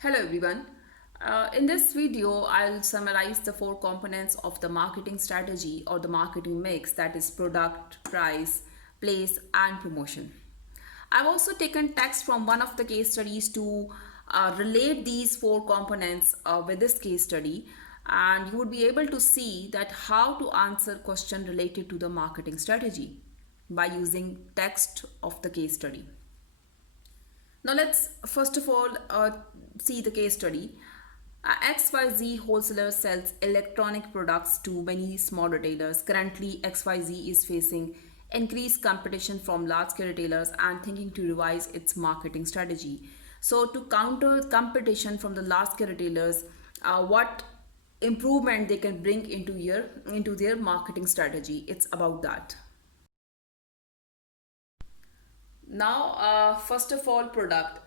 Hello everyone. In this video, I'll summarize the four components of the marketing strategy or the marketing mix, that is product, price, place and promotion. I've also taken text from one of the case studies to relate these four components with this case study, and you would be able to see that how to answer question related to the marketing strategy by using text of the case study. Now let's first of all see the case study. XYZ wholesaler sells electronic products to many small retailers. Currently, XYZ is facing increased competition from large-scale retailers and thinking to revise its marketing strategy. So to counter competition from the large-scale retailers, what improvement they can bring into their marketing strategy? It's about that. Now, first of all, product.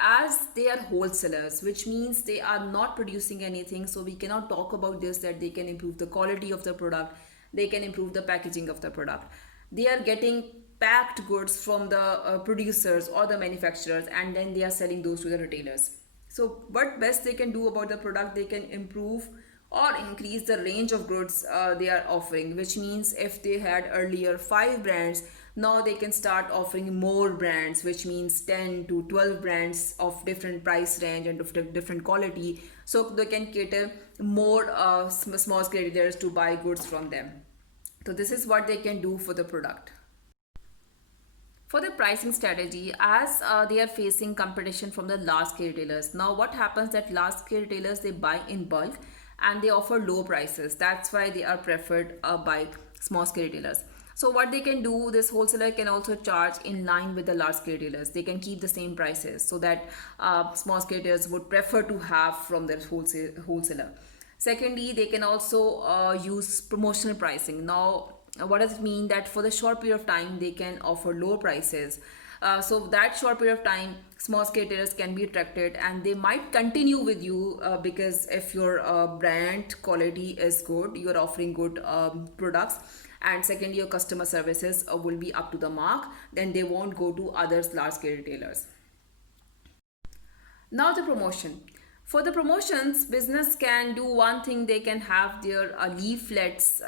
As they are wholesalers, which means they are not producing anything, so we cannot talk about this that they can improve the quality of the product, they can improve the packaging of the product. They are getting packed goods from the producers or the manufacturers, and then they are selling those to the retailers. So, what best they can do about the product? They can improve or increase the range of goods they are offering, which means if they had earlier 5 brands, now they can start offering more brands, which means 10 to 12 brands of different price range and of different quality, so they can cater more small scale retailers to buy goods from them. So this is what they can do for the product. For the pricing strategy, as they are facing competition from the large scale retailers. Now what happens that large scale retailers, they buy in bulk and they offer low prices. That's why they are preferred by small scale retailers. So what they can do, this wholesaler can also charge in line with the large scale retailers. They can keep the same prices so that small scale retailers would prefer to have from their wholesaler. Secondly, they can also use promotional pricing. Now what does it mean? That for the short period of time they can offer low prices, so that short period of time small scale retailers can be attracted and they might continue with you, because if your brand quality is good, you're offering good products, and secondly your customer services will be up to the mark, then they won't go to other large scale retailers. Now the promotion. For the promotions, business can do one thing. They can have their leaflets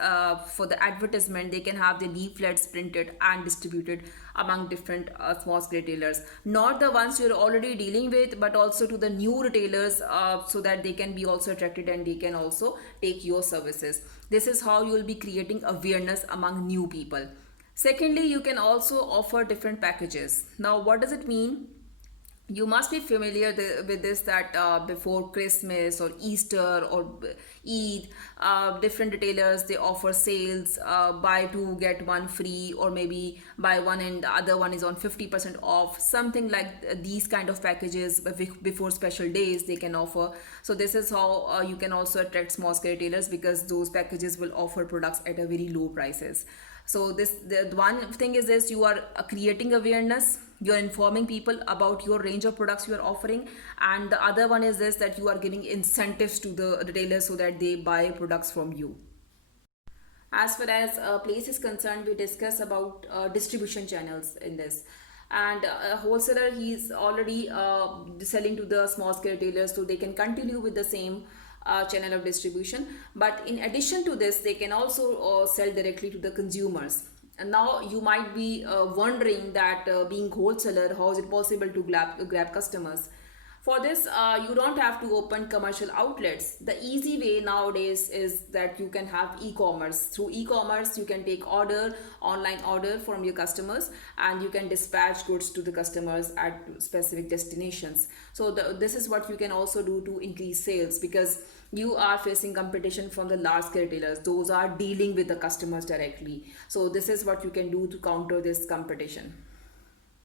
for the advertisement. They can have the leaflets printed and distributed among different small scale retailers. Not the ones you're already dealing with, but also to the new retailers, so that they can be also attracted and they can also take your services. This is how you will be creating awareness among new people. Secondly, you can also offer different packages. Now, what does it mean? You must be familiar with this, that before Christmas or Easter or Eid, different retailers, they offer sales, buy two get one free, or maybe buy one and the other one is on 50% off, something like these kind of packages before special days they can offer. So this is how you can also attract small scale retailers, because those packages will offer products at a very low prices. So the one thing is this: you are creating awareness, you're informing people about your range of products you are offering, and the other one is this, that you are giving incentives to the retailers so that they buy products from you. As far as place is concerned, we discuss about distribution channels in this. And a wholesaler, he's already selling to the small scale retailers, so they can continue with the same channel of distribution. But in addition to this, they can also sell directly to the consumers. And now you might be wondering that being wholesaler, how is it possible to grab customers? For this, you don't have to open commercial outlets. The easy way nowadays is that you can have e-commerce. Through e-commerce, you can take online order from your customers, and you can dispatch goods to the customers at specific destinations. So this is what you can also do to increase sales, because you are facing competition from the large scale retailers. Those are dealing with the customers directly. So this is what you can do to counter this competition.